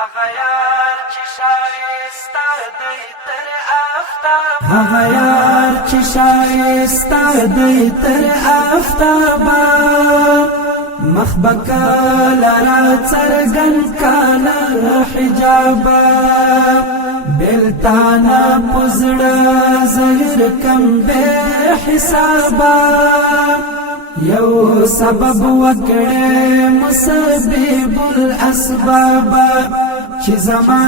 هغه یار چې شایسته دی تر آفتابه هغه یار چې شایسته دی تر آفتابه مخ بکاله را څرګند کاله حجابه بلتانا پزړه زهر کم بے حسابه یو سبب وکړې مسبب الاسباب چې زما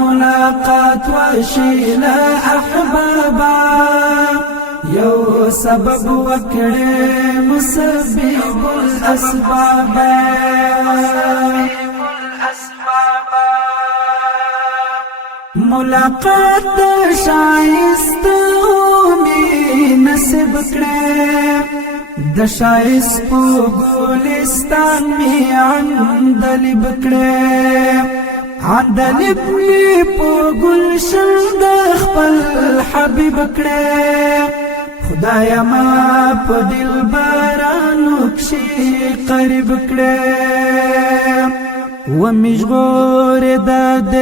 ملاقات وشي له احبابا یو سبب وکړې مسبب الاسباب ملاقات شایسته می نصیب کړې د شایست په ګلستان می عندلیب کړې عندلیب می په ګلشن د خپل حبیب کړې خدایا ما په دلبرانو کښې قریب کړې و مشغور د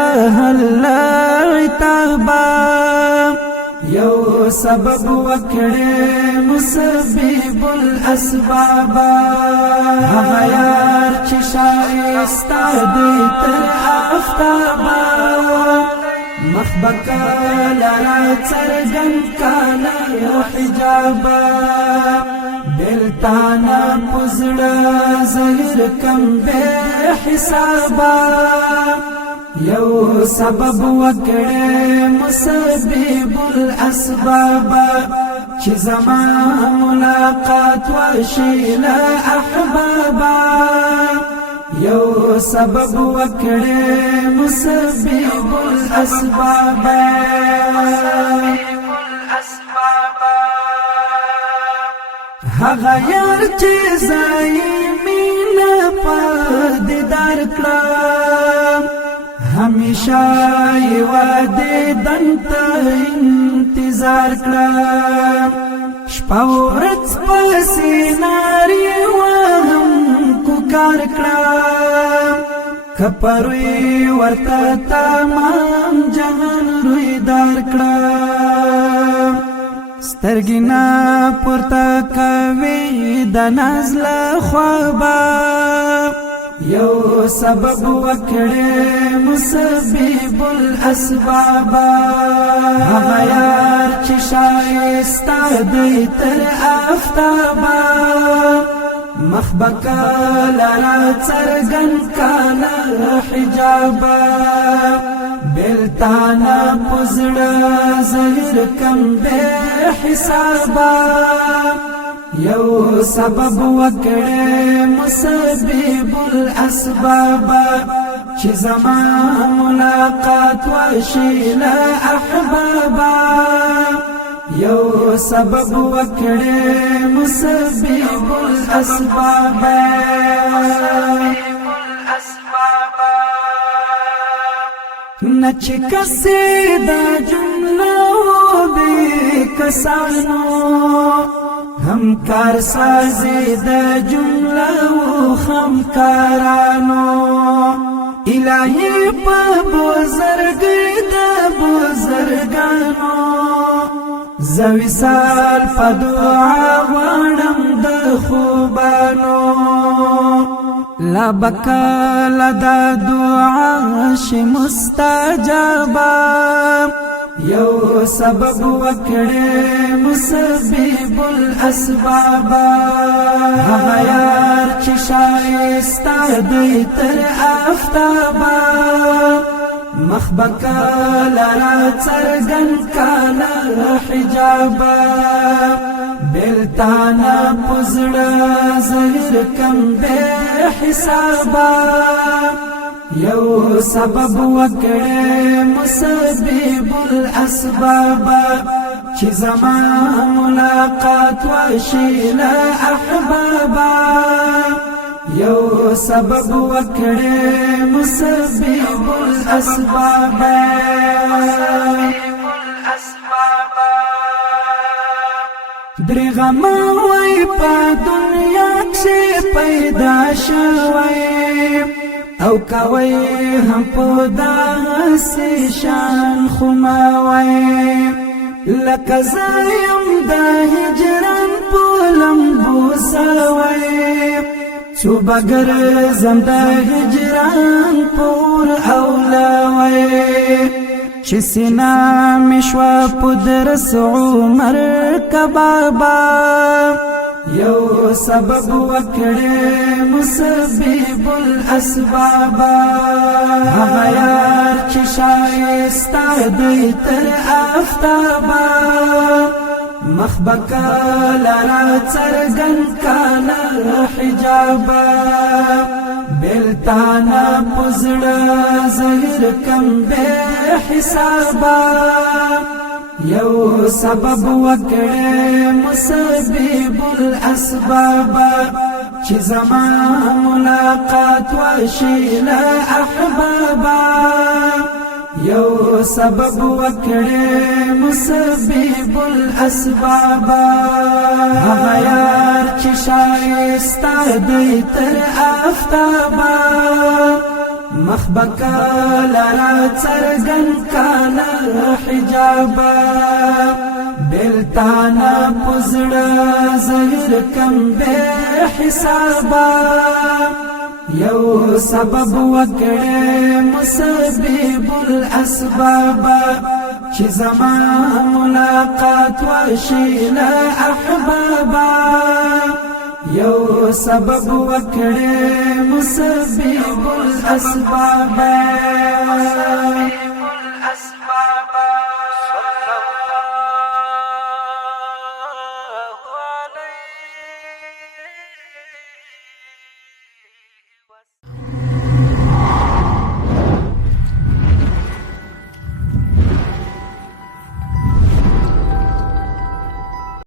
اهل عتابا یو سبب وکړې مسبب الاسباب هغه یار چې شایسته دی تر آفتابه مخ بکاله را څرګند کاله حجابه بلتانا پزړه زهر کم بے حسابه یو سبب وکړې مسبب الاسباب چې زما ملاقات وشي له احبابا یو سبب وکړې مسبب الاسباب هغه یار چې زایمینه په دیدار کړم همیشه یو دیدن ته انتظار کړم شپه ورځ پسې نارې وهم کوکار کړم کپروي ورته تمام جهان رویدار کړم سترګې نه پورته کوي د ناز له خوابه یو سبب وکړې مسبب الاسباب هغه یار چې شایسته دی تر آفتابه مخ بکاله را څرګند کاله حجابه بلتانا پزړه زهر کم بے حسابه یو سبب وکړې مسبب الاسباب چې زما ملاقات وشي له احبابا یو سبب وکړې مسبب الاسباب نچ کسے دا جملہ بے کسانو ہم کار سازی دا جملہ خمکارانو الہی پا بزرگی دا بزرگانو زویسال پا دعا وانم دا خوبانو لا بکال دا دعا شی مستجابا یو سبب وکړې مسبب الاسباب هغه یار چې شایسته دی تر آفتابه مخ بکاله را څرګند کاله حجابه بلتانا پزړه زهر کم بے حسابه یو سبب وکړې مسبب الاسباب چې زما ملاقات وشي له احبابا یو سبب وکړې مسبب الاسباب درغم وای په دنیا کې پیدا شوی او کوي هم په داسې شان خماوي لکه زایم د هجران په لمبو سوي چو بگر زم د هجران پور اولاوي چې سینا مشوا پدرس عمر کبابا یو سبب وکړې مسبب الاسباب هغه یار چې شایسته دی تر آفتابا مخبکا لرا څرګن کانا حجابا بلتانا پزړه زهر کم به حسابا یو سبب وکړې مسبب الاسباب چې زما ملاقات وشي له احبابا یو سبب وکړې مسبب الاسباب هغه یار چې شایسته دی تر آفتابا مخبکا لرا څرګن کانا حجابا بلتانا پزړه زهر کم به حسابا یو سبب وکړې مسبب الاسباب چې زما ملاقات وشي له احبابا یو سبب وکړې مسبب الاسباب